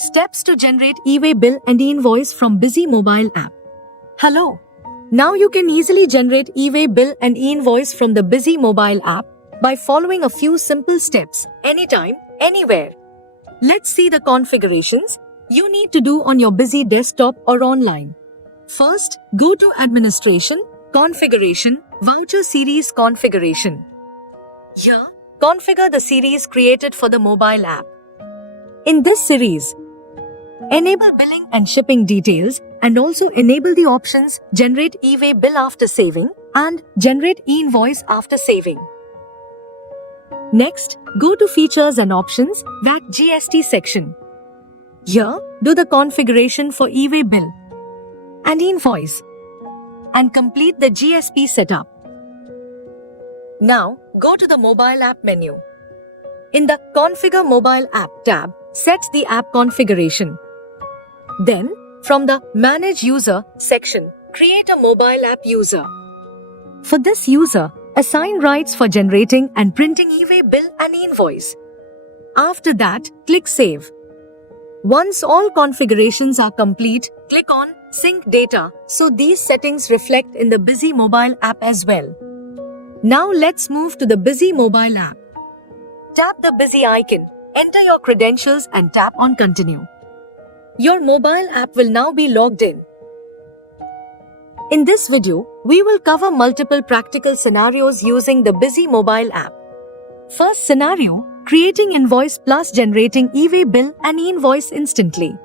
Steps to generate e-way bill and e-invoice from Busy mobile app. Hello. Now you can easily generate e-way bill and e-invoice from the Busy mobile app by following a few simple steps, anytime, anywhere. Let's see the configurations you need to do on your Busy desktop or online. First, go to Administration, Configuration, Voucher Series Configuration. Here, configure the series created for the mobile app. In this series, enable billing and shipping details and also enable the options Generate e-way bill after saving and Generate e-invoice after saving. Next, go to Features and Options, VAT GST section. Here, do the configuration for e-way bill and e-invoice and complete the GSP setup. Now, go to the mobile app menu. In the Configure Mobile App tab, set the app configuration. Then, from the Manage User section, create a mobile app user. For this user, assign rights for generating and printing e-way bill and e-invoice. After that, click Save. Once all configurations are complete, click on Sync Data so these settings reflect in the Busy mobile app as well. Now let's move to the Busy mobile app. Tap the Busy icon, enter your credentials and tap on Continue. Your mobile app will now be logged in. In this video, we will cover multiple practical scenarios using the Busy mobile app. First scenario, creating invoice plus generating e-way bill and e-invoice instantly.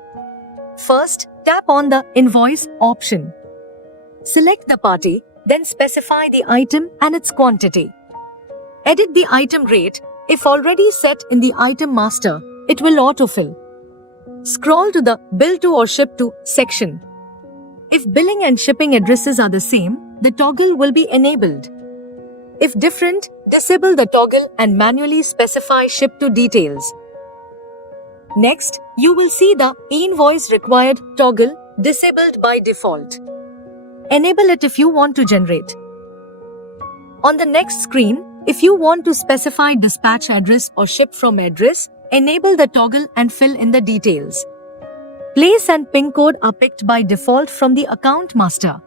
First, tap on the Invoice option. Select the party, then specify the item and its quantity. Edit the item rate. If already set in the item master, it will autofill. Scroll to the Bill to or Ship to section. If billing and shipping addresses are the same, the toggle will be enabled. If different, disable the toggle and manually specify Ship to details. Next, you will see the E-invoice required toggle disabled by default. Enable it if you want to generate. On the next screen, if you want to specify dispatch address or ship from address, enable the toggle and fill in the details. Place and PIN code are picked by default from the account master.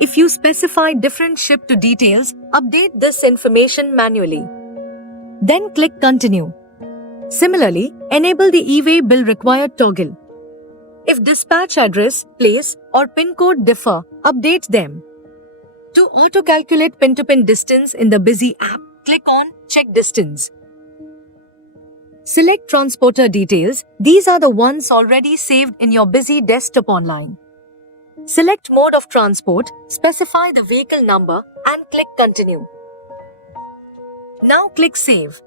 If you specify different ship to details, update this information manually. Then click Continue. Similarly, enable the e-way bill required toggle. If dispatch address, place, or PIN code differ, update them. To auto-calculate pin-to-pin distance in the Busy app, click on Check Distance. Select transporter details. These are the ones already saved in your Busy desktop online. Select mode of transport, specify the vehicle number, and click Continue. Now click Save.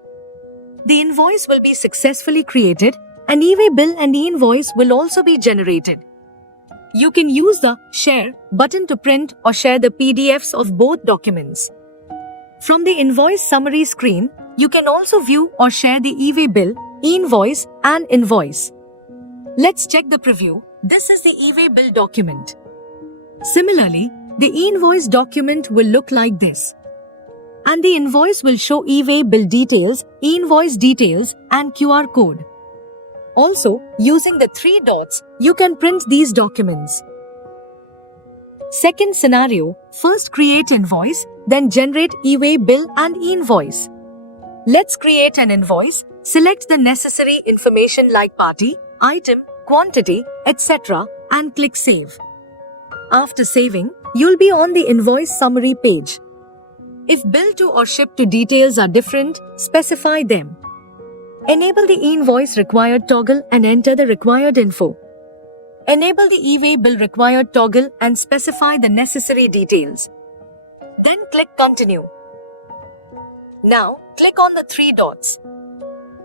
The invoice will be successfully created, and e-way bill and e-invoice will also be generated. You can use the Share button to print or share the PDFs of both documents. From the invoice summary screen, you can also view or share the e-way bill, e-invoice, and invoice. Let's check the preview. This is the e-way bill document. Similarly, the e-invoice document will look like this. And the invoice will show e-way bill details, e-invoice details, and QR code. Also, using the 3 dots, you can print these documents. Second scenario, first create invoice, then generate e-way bill and e-invoice. Let's create an invoice, select the necessary information like party, item, quantity, etc. and click Save. After saving, you'll be on the invoice summary page. If bill to or ship to details are different, specify them. Enable the e-invoice required toggle and enter the required info. Enable the e-way bill required toggle and specify the necessary details. Then click Continue. Now, click on the 3 dots.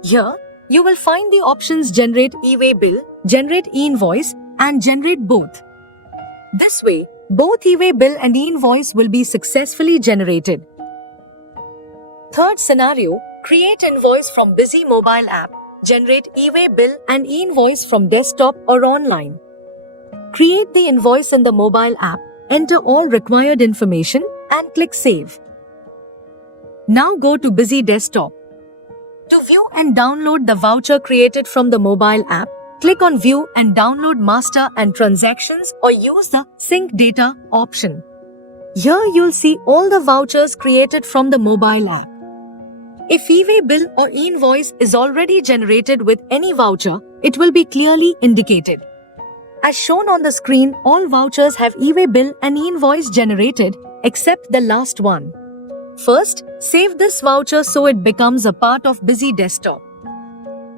Here, you will find the options Generate e-way bill, Generate e-invoice, and Generate both. This way, both e-way bill and e-invoice will be successfully generated. Third scenario, create invoice from Busy mobile app, generate e-way bill and e-invoice from desktop or online. Create the invoice in the mobile app, enter all required information, and click Save. Now go to Busy desktop. To view and download the voucher created from the mobile app, click on View and download master and transactions or use the Sync Data option. Here you'll see all the vouchers created from the mobile app. If e-way bill or e-invoice is already generated with any voucher, it will be clearly indicated. As shown on the screen, all vouchers have e-way bill and e-invoice generated except the last one. First, save this voucher so it becomes a part of Busy Desktop.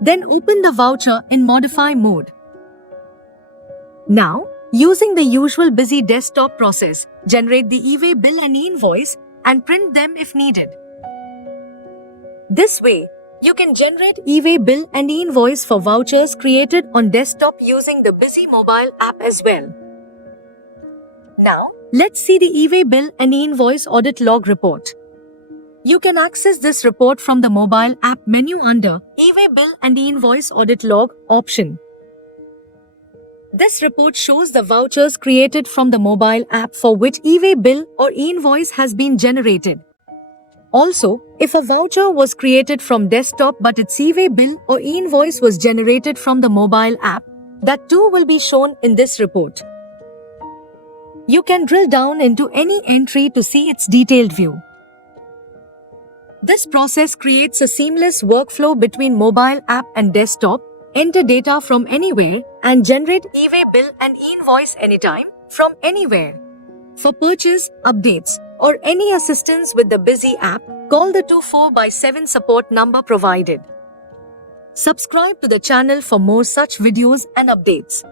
Then open the voucher in Modify mode. Now, using the usual Busy Desktop process, generate the e-way bill and e-invoice and print them if needed. This way, you can generate e-way bill and e-invoice for vouchers created on desktop using the Busy mobile app as well. Now, let's see the e-way bill and e-invoice audit log report. You can access this report from the mobile app menu under e-way bill and e-invoice audit log option. This report shows the vouchers created from the mobile app for which e-way bill or e-invoice has been generated. Also, if a voucher was created from desktop but its e-way bill or e-invoice was generated from the mobile app, that too will be shown in this report. You can drill down into any entry to see its detailed view. This process creates a seamless workflow between mobile app and desktop, enter data from anywhere, and generate e-way bill and e-invoice anytime, from anywhere. For purchase, updates, or any assistance with the Busy app, call the 24/7 support number provided. Subscribe to the channel for more such videos and updates.